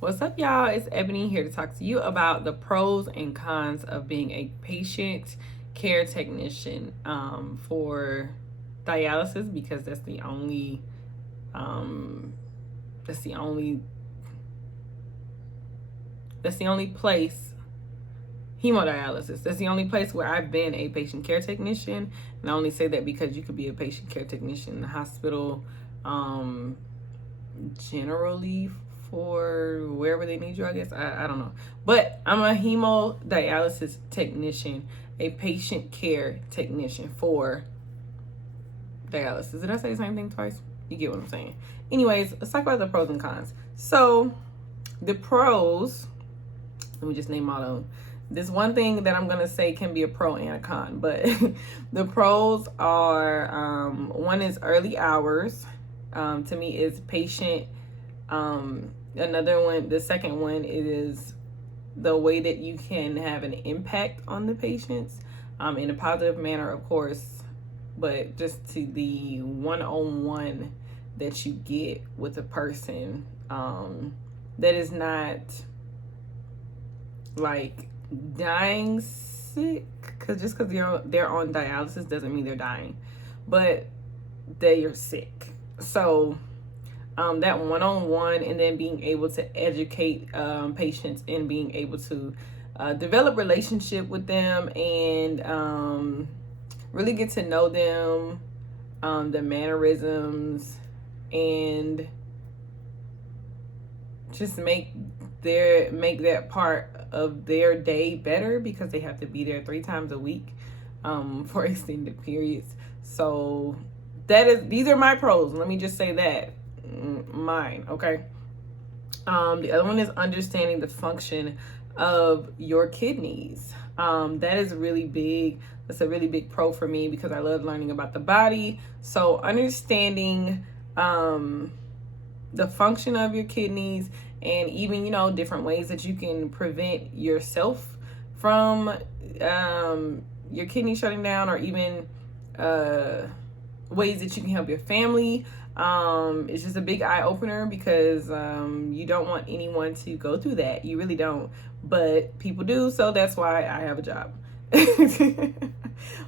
What's up, y'all? It's Ebony here to talk to you about the pros and cons of being a patient care technician for dialysis, because that's the only that's the only place, hemodialysis. That's the only place where I've been a patient care technician, and I only say that because you could be a patient care technician in the hospital, generally for wherever they need you, I guess. I don't know. But I'm a hemodialysis technician, a patient care technician for dialysis. Did I say the same thing twice? You get what I'm saying. Anyways, let's talk about the pros and cons. So the pros, let me just name all of them. This one thing that I'm going to say can be a pro and a con, but the pros are, one is early hours. To me, is patient. Another one, the second one, is the way that you can have an impact on the patients, in a positive manner, of course, but just to the one-on-one that you get with a person, that is not like dying sick, because just because they're on dialysis doesn't mean they're dying, but they are sick. So that one-on-one, and then being able to educate patients, and being able to develop relationship with them, and really get to know them, the mannerisms, and just make that part of their day better, because they have to be there 3 times a week for extended periods. So these are my pros. Let me just say that. Mine, okay. The other one is understanding the function of your kidneys. That is really big. That's a really big pro for me, because I love learning about the body. So understanding the function of your kidneys, and even, different ways that you can prevent yourself from your kidney shutting down, or even ways that you can help your family. It's just a big eye opener, because you don't want anyone to go through that. You really don't, but people do. So that's why I have a job.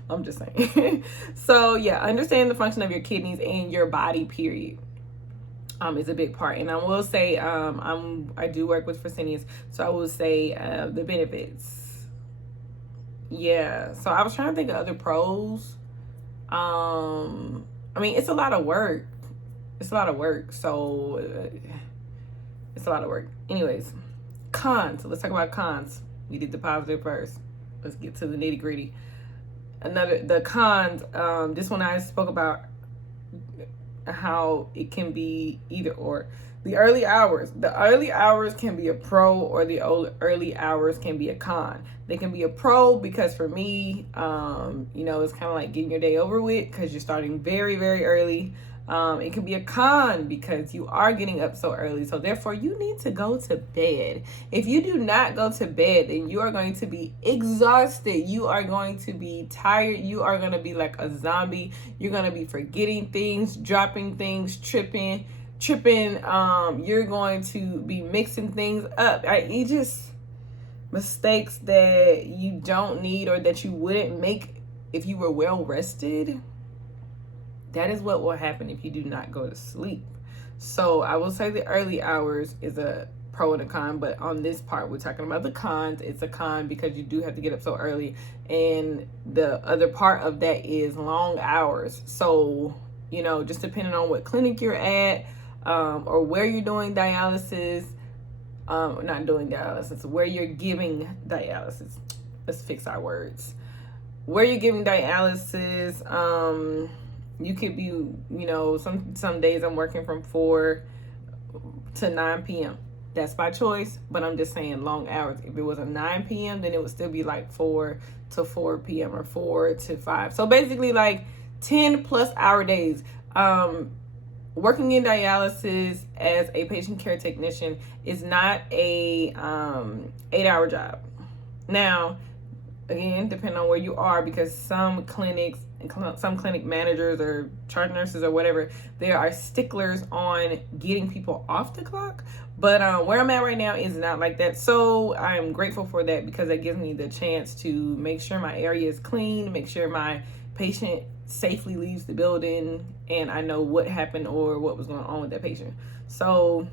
I'm just saying. So yeah, understand the function of your kidneys and your body, period, is a big part. And I will say, I do work with Fresenius, so I will say the benefits. Yeah. So I was trying to think of other pros. I mean, it's a lot of work. So it's a lot of work. Anyways, cons. So let's talk about cons. We did the positive first. Let's get to the nitty gritty. The cons. This one I spoke about how it can be either or. The early hours. The early hours can be a pro, or the early hours can be a con. They can be a pro because for me, it's kind of like getting your day over with, because you're starting very, very early. It can be a con because you are getting up so early. So therefore, you need to go to bed. If you do not go to bed, then you are going to be exhausted. You are going to be tired. You are going to be like a zombie. You're going to be forgetting things, dropping things, tripping. You're going to be mixing things up. You just mistakes that you don't need, or that you wouldn't make if you were well rested. That is what will happen if you do not go to sleep. So I will say the early hours is a pro and a con, but on this part, we're talking about the cons. It's a con because you do have to get up so early. And the other part of that is long hours. So, just depending on what clinic you're at, or where you're doing dialysis, not doing dialysis, where you're giving dialysis. Let's fix our words. Where you're giving dialysis, you could be, some days I'm working from 4 to 9 p.m. That's by choice, but I'm just saying long hours. If it was a 9 p.m., then it would still be like 4 to 4 p.m. or 4 to 5. So basically like 10 plus hour days. Working in dialysis as a patient care technician is not a 8-hour job. Now, again, depending on where you are, because some clinics some clinic managers or charge nurses or whatever, there are sticklers on getting people off the clock. But where I'm at right now is not like that. So I'm grateful for that, because that gives me the chance to make sure my area is clean, make sure my patient safely leaves the building, and I know what happened or what was going on with that patient. So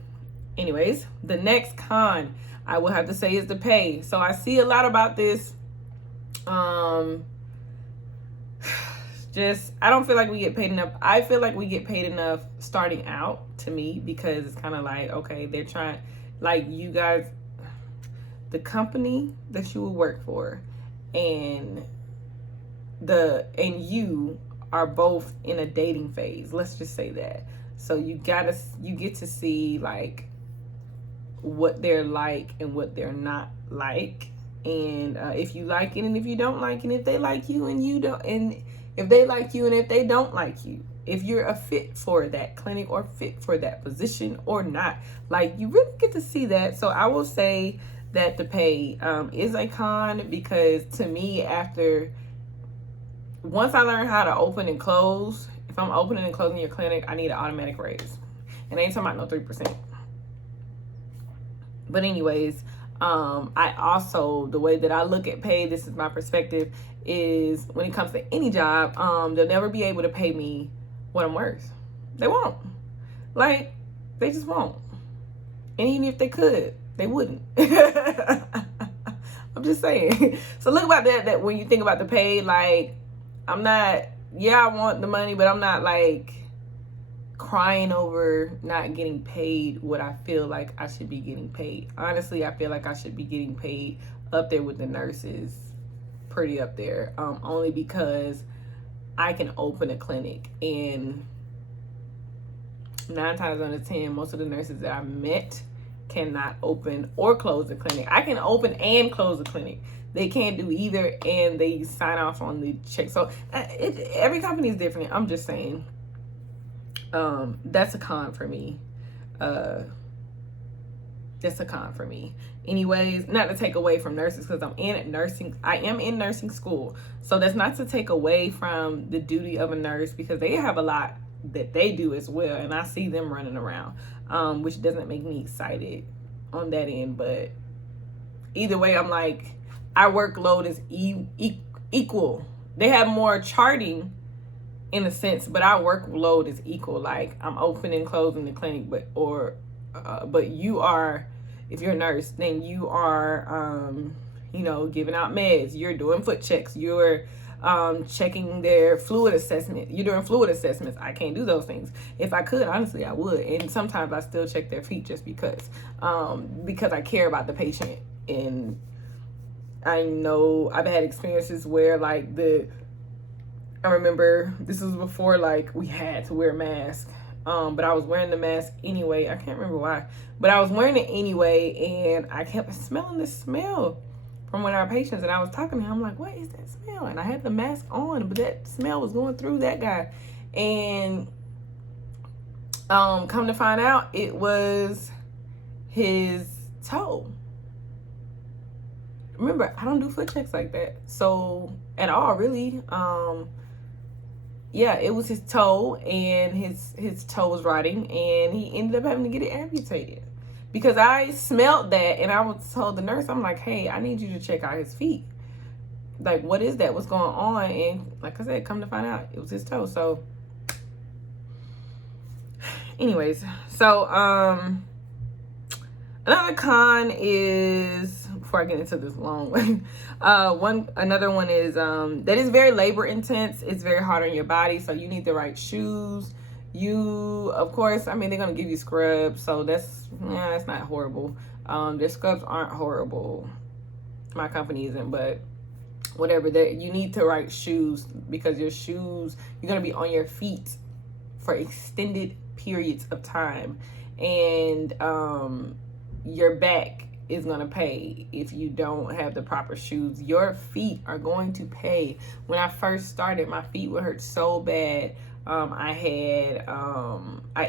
anyways, the next con I will have to say is the pay. So I see a lot about this. I don't feel like we get paid enough. I feel like we get paid enough starting out, to me, because it's kind of like, okay, they're trying, like, you guys, the company that you will work for and you are both in a dating phase. Let's just say that. So you get to see like what they're like and what they're not like, and if you like it and if you don't like it, and if they like you and you don't, and if they like you and if they don't like you, if you're a fit for that clinic or fit for that position or not. Like, you really get to see that. So I will say that the pay is a con, because to me, once I learn how to open and close, if I'm opening and closing your clinic, I need an automatic raise. And I ain't talking about no 3%. But anyways, I also, the way that I look at pay, this is my perspective, is when it comes to any job, they'll never be able to pay me what I'm worth. They won't. Like, they just won't. And even if they could, they wouldn't. I'm just saying. So look about that when you think about the pay, like, I'm not, I want the money, but I'm not like crying over not getting paid what I feel like I should be getting paid. Honestly, I feel like I should be getting paid up there with the nurses, pretty up there, only because I can open a clinic, and 9 times out of 10, most of the nurses that I met cannot open or close the clinic. I can open and close the clinic. They can't do either, and they sign off on the check. So every company is different. I'm just saying. That's a con for me. That's a con for me. Anyways, not to take away from nurses, because I am in nursing school. So that's not to take away from the duty of a nurse, because they have a lot that they do as well, and I see them running around, which doesn't make me excited on that end. But either way, I'm like, our workload is equal. They have more charting in a sense, but our workload is equal. Like, I'm opening and closing the clinic, but you are, if you're a nurse, then you are, giving out meds. You're doing foot checks. You're checking their fluid assessment. You're doing fluid assessments. I can't do those things. If I could, honestly, I would. And sometimes I still check their feet just because I care about the patient. And I know I've had experiences where, like, I remember this was before, like, we had to wear a mask. But I was wearing the mask anyway. I can't remember why. But I was wearing it anyway, and I kept smelling the smell from one of our patients. And I was talking to him. I'm like, what is that smell? And I had the mask on, but that smell was going through that guy. And come to find out, it was his toe. Remember, I don't do foot checks like that. So, at all, really. It was his toe, and his toe was rotting, and he ended up having to get it amputated. Because I smelled that, and I told the nurse, I'm like, hey, I need you to check out his feet. Like, what is that? What's going on? And like I said, come to find out, it was his toe. So, anyways, so another con is, before I get into this long one, another one is that is very labor intense. It's very hard on your body, so you need the right shoes. You, of course, they're gonna give you scrubs, so that's not horrible. Their scrubs aren't horrible. My company isn't, but whatever. You need the right shoes, because your shoes, you're gonna be on your feet for extended periods of time, and your back is going to pay if you don't have the proper shoes. Your feet are going to pay. When I first started, my feet would hurt so bad. I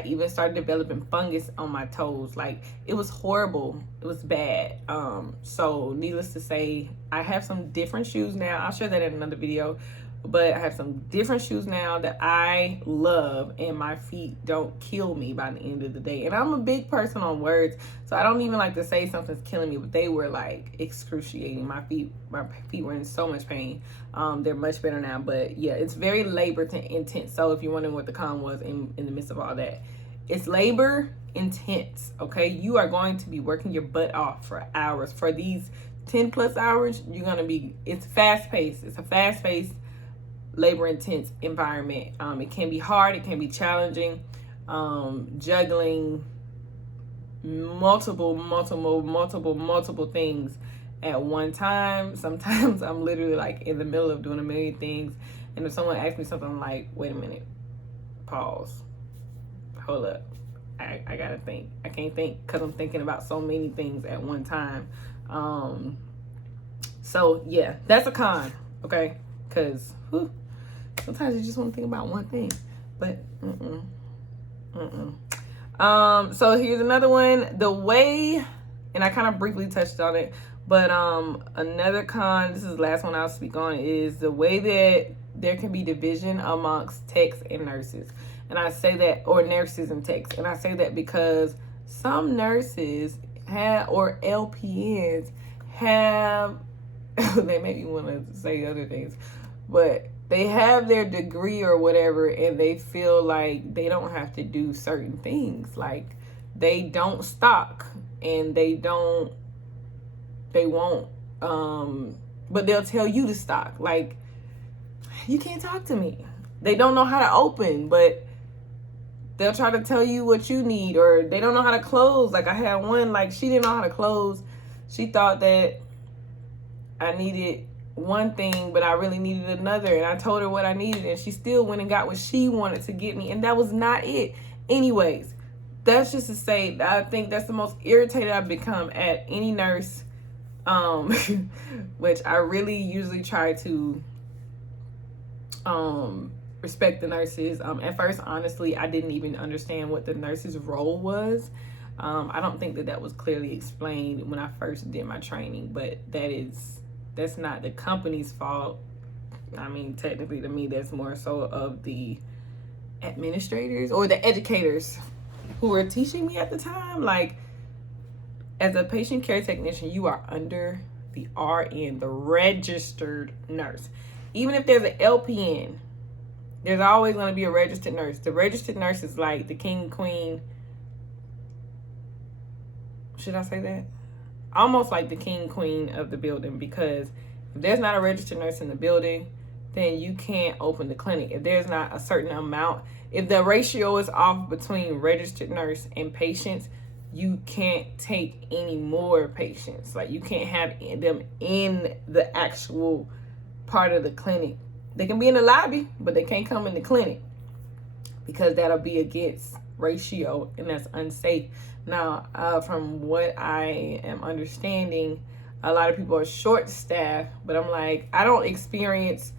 even started developing fungus on my toes. Like, it was horrible. It was bad. So needless to say, I have some different shoes now. I'll share that in another video. but I have some different shoes now that I love, and my feet don't kill me by the end of the day. And I'm a big person on words, so I don't even like to say something's killing me, but they were like excruciating. My feet were in so much pain. They're much better now, but yeah, it's very labor intense. So if you're wondering what the con was in the midst of all that, it's labor intense. Okay, you are going to be working your butt off for hours. For these 10 plus hours, you're gonna be, it's fast paced. It's a fast paced, labor intense environment. It can be hard, it can be challenging, juggling multiple things at one time. Sometimes I'm literally like in the middle of doing a million things, and if someone asks me something, I'm like, wait a minute, pause, hold up, I gotta think. I can't think because I'm thinking about so many things at one time. So yeah, that's a con, okay? Because sometimes you just want to think about one thing, but so here's another one. The way, and I kind of briefly touched on it, but another con, this is the last one I'll speak on, is the way that there can be division amongst techs and nurses. And I say that, or nurses and techs, and I say that because some nurses have, or LPNs have, they make me want to say other things, but they have their degree or whatever, and they feel like they don't have to do certain things. Like they don't stock, and they won't, but they'll tell you to stock. Like, you can't talk to me. They don't know how to open, but they'll try to tell you what you need, or they don't know how to close. Like I had one, like she didn't know how to close. She thought that I needed one thing, but I really needed another, and I told her what I needed, and she still went and got what she wanted to get me, and that was not it. Anyways, that's just to say that I think that's the most irritated I've become at any nurse, which I really usually try to respect the nurses. At first, honestly, I didn't even understand what the nurse's role was. I don't think that was clearly explained when I first did my training, but that's not the company's fault. I mean, technically to me, that's more so of the administrators or the educators who were teaching me at the time. Like, as a patient care technician, you are under the RN, the registered nurse. Even if there's an LPN, there's always going to be a registered nurse. The registered nurse is like the king, queen. Should I say that? Almost like the king, queen of the building, because if there's not a registered nurse in the building, then you can't open the clinic. If there's not a certain amount, if the ratio is off between registered nurse and patients, you can't take any more patients. Like, you can't have them in the actual part of the clinic. They can be in the lobby, but they can't come in the clinic because that'll be against ratio, and that's unsafe. Now, from what I am understanding, a lot of people are short-staffed, but I'm like, I don't experience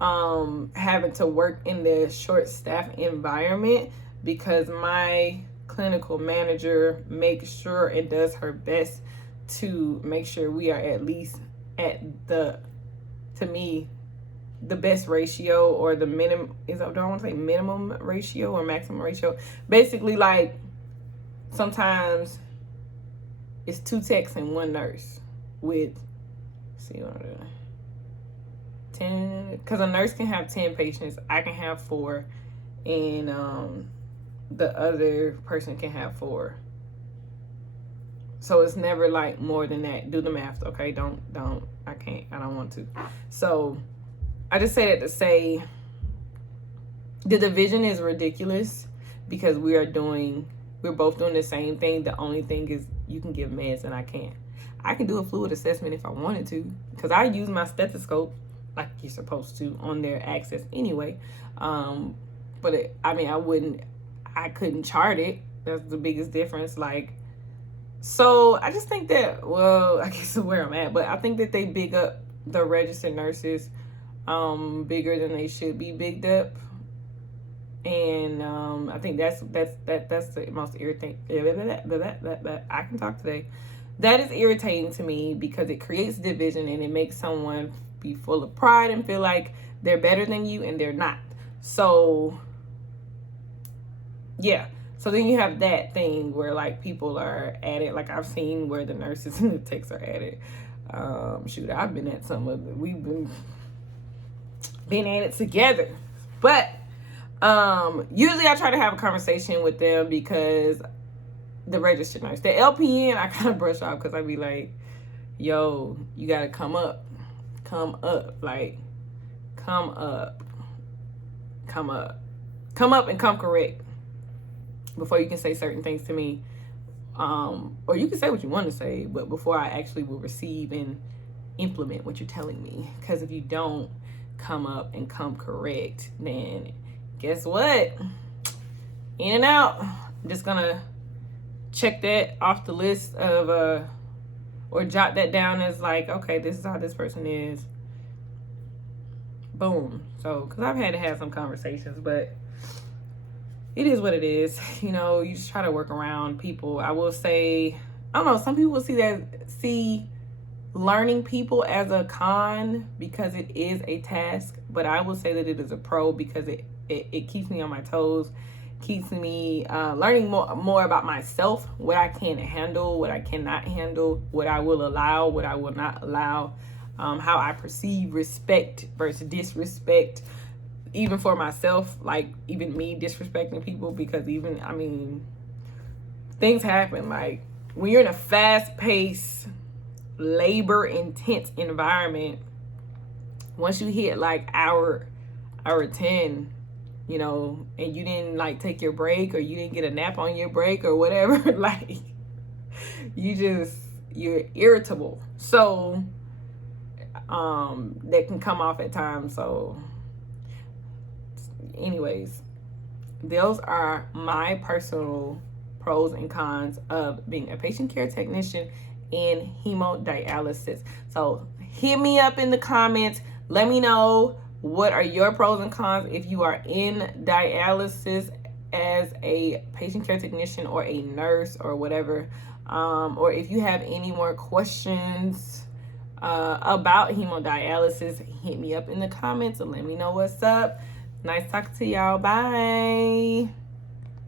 having to work in the short-staffed environment because my clinical manager makes sure and does her best to make sure we are at least at the, to me, the best ratio, or the minimum, do I want to say minimum ratio or maximum ratio? Basically, like, sometimes it's 2 techs and 1 nurse with, let's see what I'm doing, 10, because a nurse can have 10 patients, I can have 4, and the other person can have 4. So it's never like more than that. Do the math, okay? Don't, I don't want to. So I just say that to say the division is ridiculous because we're both doing the same thing. The only thing is you can give meds and I can't. I can do a fluid assessment if I wanted to, because I use my stethoscope like you're supposed to on their access anyway. But I couldn't chart it. That's the biggest difference. Like, so I just think that, well, I guess where I'm at, but I think that they big up the registered nurses bigger than they should be bigged up. And I think that's the most irritating. I can talk today. That is irritating to me because it creates division and it makes someone be full of pride and feel like they're better than you and they're not. So yeah. So then you have that thing where like people are at it. Like I've seen where the nurses and the techs are at it. Shoot, I've been at some of it. We've been at it together. But usually I try to have a conversation with them because the registered nurse, the LPN, I kind of brush off because I be like, yo, you got to come up, like come up and come correct before you can say certain things to me. Or you can say what you want to say, but before I actually will receive and implement what you're telling me. Because if you don't come up and come correct, then guess what? In and out. I'm just gonna check that off the list of or jot that down as like, okay, this is how this person is. Boom. So, because I've had to have some conversations, but it is what it is. You know, you just try to work around people. I will say, I don't know, some people see learning people as a con because it is a task, but I will say that it is a pro because it keeps me on my toes, keeps me learning more about myself, what I can handle, what I cannot handle, what I will allow, what I will not allow, how I perceive respect versus disrespect, even for myself, like even me disrespecting people, because things happen. Like when you're in a fast-paced, labor-intense environment, once you hit like hour 10, you know, and you didn't like take your break or you didn't get a nap on your break or whatever, like you're irritable. So that can come off at times. So anyways, those are my personal pros and cons of being a patient care technician in hemodialysis. So hit me up in the comments. Let me know what are your pros and cons if you are in dialysis as a patient care technician or a nurse or whatever. Or if you have any more questions about hemodialysis, hit me up in the comments and let me know what's up. Nice talking to y'all. Bye.